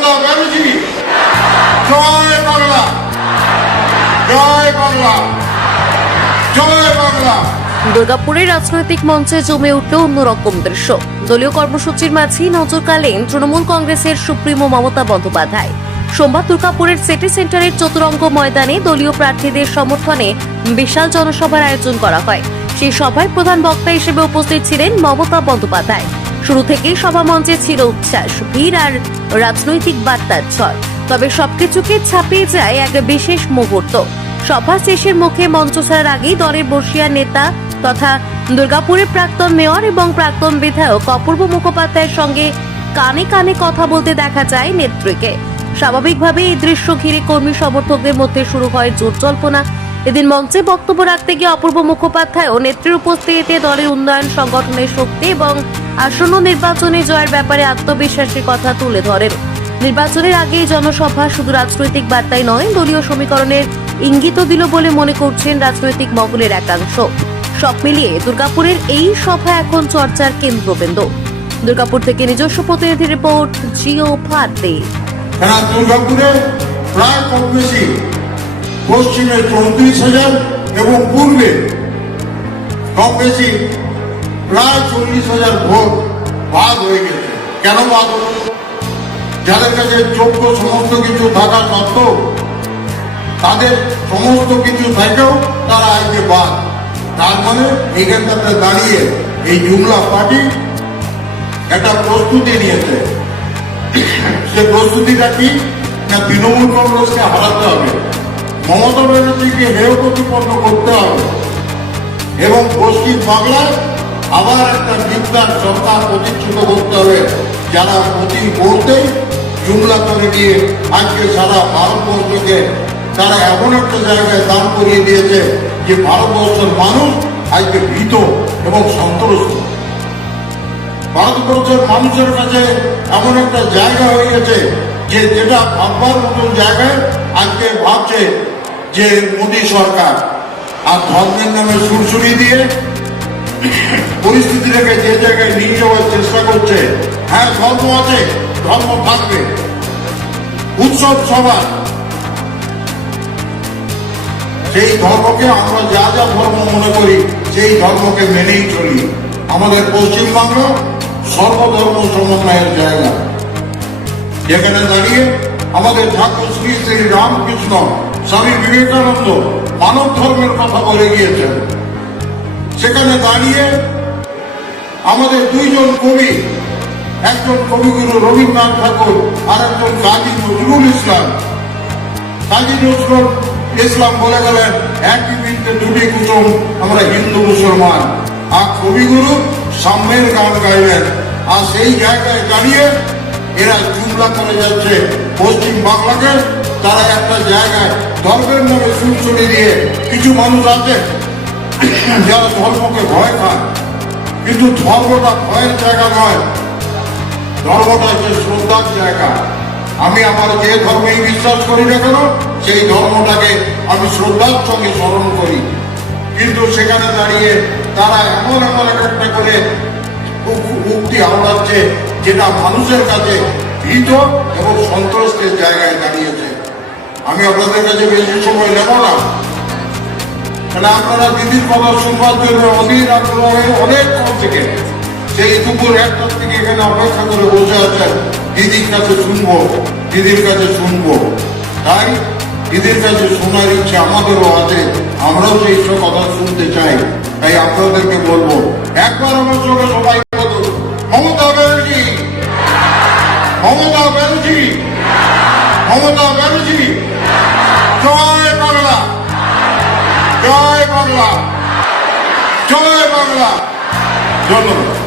মমতা ব্যানার্জি জয় বাংলা, জয় বাংলা, জয় বাংলা। দুর্গাপুরের রাজনৈতিক মঞ্চে জমে উঠল অন্যরকম দৃশ্য। দলীয় কর্মসূচির মাঝেই নজর কাড়লেন তৃণমূল কংগ্রেসের সুপ্রিমো মমতা বন্দ্যোপাধ্যায়। সোমবার দুর্গাপুরের সিটি সেন্টারের চতুরঙ্গ ময়দানে দলীয় প্রার্থীদের সমর্থনে বিশাল জনসভার আয়োজন করা হয়। সেই সভায় প্রধান বক্তা হিসেবে উপস্থিত ছিলেন মমতা বন্দ্যোপাধ্যায়। শুরু থেকেই সভা মঞ্চে ছিল উচ্ছ্বাস, ভিড় আর রাজনৈতিক বার্তার ঝড়। তবে সবকিছুকে ছাপিয়ে যায় এক বিশেষ মুহূর্ত। সভা শেষের মুখে মঞ্চ ছাড়ার আগেই দলের বর্ষিয়া নেতা তথা দুর্গাপুরের প্রাক্তন মেয়র এবং প্রাক্তন বিধায়ক অপূর্ব মুখোপাধ্যায়ের সঙ্গে কানে কানে কথা বলতে দেখা যায় নেত্রীকে। স্বাভাবিকভাবে এই দৃশ্য ঘিরে কর্মী সমর্থকদের মধ্যে শুরু হয় জোর জল্পনা। এদিন মঞ্চে বক্তব্য রাখতে গিয়ে অপূর্ব মুখোপাধ্যায় ও নেত্রীর উপস্থিতিতে দলের উন্নয়ন, সংগঠনের শক্তি এবং আসন্ন নির্বাচনে জয়ের ব্যাপারে আত্মবিশ্বাসের কথা তুলে ধরেন। নির্বাচনের আগে জনসভা শুধু রাজনৈতিক বার্তাই নয়, দলীয় সমীকরণের ইঙ্গিতও দিল বলে মনে করছেন রাজনৈতিক মহলের একাংশ। সব মিলিয়ে দুর্গাপুরের এই সভা এখন চর্চার কেন্দ্রবিন্দু। দুর্গাপুর থেকে নিজস্ব প্রতিনিধি রিপোর্ট, জিও ভারতী। দুর্গাপুরে প্রায় কম বেশি পশ্চিমে 34,000 এবং পূর্বে কম বেশি প্রায় 40,000 ভোট বাদ হয়ে গেছে। কেন বাদ হল? যাদের কাছে যোগ্য সমস্ত কিছু থাকা সত্ত্বেও, তাদের সমস্ত কিছু থেকেও তারা আজকে বাদ। তার মানে এখানটাতে দাঁড়িয়ে এই জুমলা পার্টি একটা প্রস্তুতি নিয়েছে। সে প্রস্তুতিটা কি? না, তৃণমূল কংগ্রেসকে হারাতে হবে, মমতা ব্যানার্জিকে হেয় প্রতিপন্ন করতে হবে এবং পশ্চিম বাংলায় আবার একটা বিদ্যার সরকার প্রতিষ্ঠিত করতে হবে, যারা প্রতি মুহূর্তেই জুমলা করে দিয়ে আজকে সারা ভারতবর্ষকে তারা এমন একটা জায়গায় দান করিয়ে দিয়েছে যে ভারতবর্ষের মানুষ আজকে ভীত এবং সন্ত্রস্ত। ভারতবর্ষের মানুষের কাছে এমন একটা জায়গা হয়ে গেছে যে যেটা ভাববার মতন জায়গায় আজকে ভাবছে যে মোদী সরকার। আর ধর্মের নামে সুরসুরি দিয়ে পরিস্থিতিটাকে যে জায়গায় নিয়ে যাওয়ার চেষ্টা করছে। হ্যাঁ, ধর্ম আছে, ধর্ম থাকবে, উৎসব সবার, সেই ধর্মকে আমরা যা যা ধর্ম মনে করি সেই ধর্মকে মেনেই চলি। আমাদের পশ্চিমবঙ্গ সর্বধর্ম সমন্বয়ের জায়গা, যেখানে দাঁড়িয়ে আমাদের ঠাকুর শ্রী শ্রী রামকৃষ্ণ, স্বামী বিবেকানন্দ মানব ধর্মের কথা বলে গিয়েছেন। সেখানে দাঁড়িয়ে আমাদের দুইজন কবি, একজন কবিগুরু রবীন্দ্রনাথ ঠাকুর আর একজন কাজী নজরুল ইসলাম। কাজী নজরুল ইসলাম বলে গেলেন, একই বৃত্তে দুটি কুসুম, আমরা হিন্দু মুসলমান। আর কবিগুরু সাম্যের গান গাইলেন। আর সেই জায়গায় দাঁড়িয়ে এরা জুমলা করে যাচ্ছে পশ্চিম বাংলাকে। তারা একটা জায়গায় ধর্মের নামে সুরসুরি দিয়ে, কিছু মানুষ আছে যারা ধর্মকে ভয় খায়, কিন্তু ধর্মটা ভয়ের জায়গা নয়, ধর্মটা হচ্ছে শ্রদ্ধার জায়গা। আমি আমার যে ধর্মেই বিশ্বাস করি না কেন, সেই ধর্মটাকে আমি শ্রদ্ধার সঙ্গে স্মরণ করি। কিন্তু সেখানে দাঁড়িয়ে তারা এমন এমন একটা করে উক্তি আওড়াচ্ছে যেটা মানুষের কাছে ভীত এবং সন্ত্রস্তের জায়গায় দাঁড়িয়েছে। আমি আপনাদের কাছে বেশি সময় নেব না, কেন আপনারা দিদির কথা শুনবার জন্য অধীর আগ্রহে অনেক কম থেকে সেই দুপুর 1টার থেকে এখানে অপেক্ষা করে বসে আছেন। দিদির কাছে শুনবো, দিদির কাছে শুনবো। তাই দিদির কাছে শোনার ইচ্ছে আমাদেরও আছে, আমরাও সেই সব কথা শুনতে চাই। তাই আপনাদেরকে বলবো, একবার আমার সঙ্গে সবাই বলুন, মমতা ব্যানার্জি, মমতা ব্যানার্জি, মমতা ব্যানার্জি, জয় বাংলা, জয় বাংলা, জয় বাংলা। ধন্যবাদ।